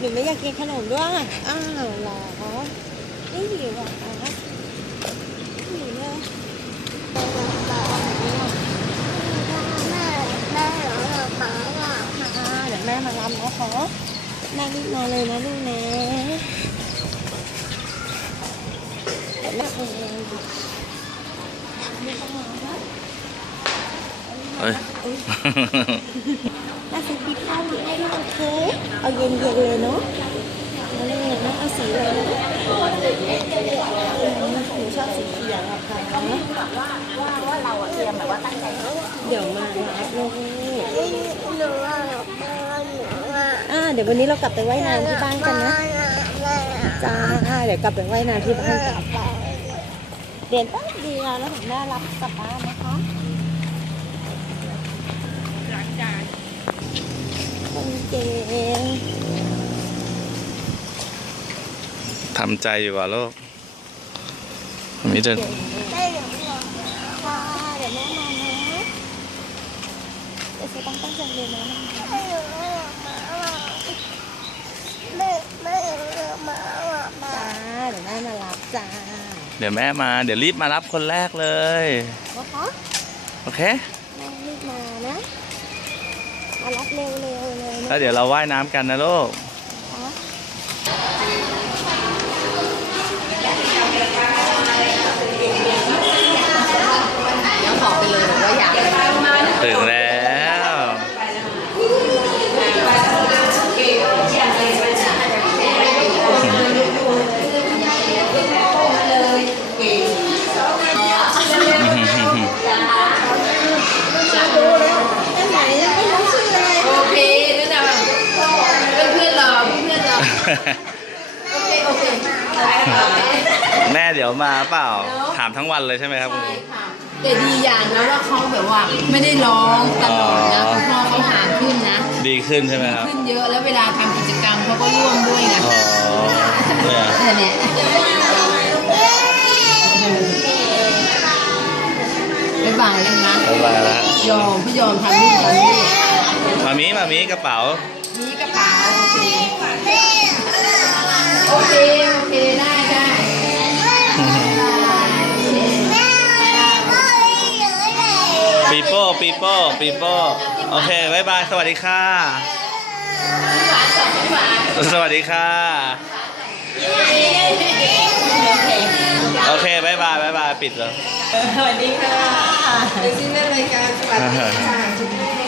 นูไม่อยากกินขนมด้วย อ้าวเหรอไม่หิวอะคะหิวเลยแม่แม่หนูหนูมาว่าค่ะเดี๋ยวแม่มารับนะคะแม่รีบมาเลยนะลูกนะเดี๋ยวแม่เองไม่ต้องมานะเอ้ยแม่ซื้ เอาเย็นๆเลยเนาะเอาเลยนะเอาสีอะไรนะหนูชอบสีเขียวอะค่ะว่าว่าว่าเราอะเตรียมแบบว่าตั้งใจเออเดี๋ยวมารับลูกหนูว่าหนูหนูว่าอ่าเดี๋ยววันนี้เรากลับไปว่ายน้ำที่บ้านกันนะแม่จ้าเดี๋ยวกลับไปว่ายน้ำที่บ้านกันแม่เรียนแป๊บเดียวแล้วถึงแม่รับกลับบ้านนะคะคนเก่ง ทำใจอยู่ว่ะลูกมีจะเก่งแม่หนูบอกค่ะเดี๋ยวแม่มานะเดี๋ยวจะต้องตั้งใจเรียนนะแม่หนูมาว่าแม่แม่หนูมาว่ามาจ้าเดี๋ยวแม่มารับจ้าเดี๋ยวแม่มา เดี๋ยวรีบมารับคนแรกเลยนะคะโอเคแม่รีบมานะมารับเร็วๆเลยนะแล้วเดี๋ยวเราว่ายน้ำกันนะลูก โอเคโอเคแม่เดี๋ยวมาเปล่าถามทั้งวันเลยใช่ไหมครับคุณครู แต่ดีอย่างนะว่าเขาแบบว่าไม่ได้ร้องตลอดนะอ๋อ คุณพ่อเขาหางขึ้นนะดีขึ้นใช่ไหมครับขึ้นเยอะแล้วเวลาทำกิจกรรมเขาก็ร่วมด้วยไงอ๋อเนี่ยเออเนี่ยบ๊ายบายแล้วนะบ๊ายบายแล้วยอมพี่ยอมทำนู่นทำนี่ มามีมามีกระเป๋านี่กระเป๋าโอเคโอเคโอเคได้ได้ปีโป้ปีโป้ปีโป้โอเคบายบายสวัสดีค่ะ สวัสดีค่ะ โอเคบายบายบายบายปิดเลยสวัสดีค่ะไปซิ่งเล่นรายการสวัสดีค่ะ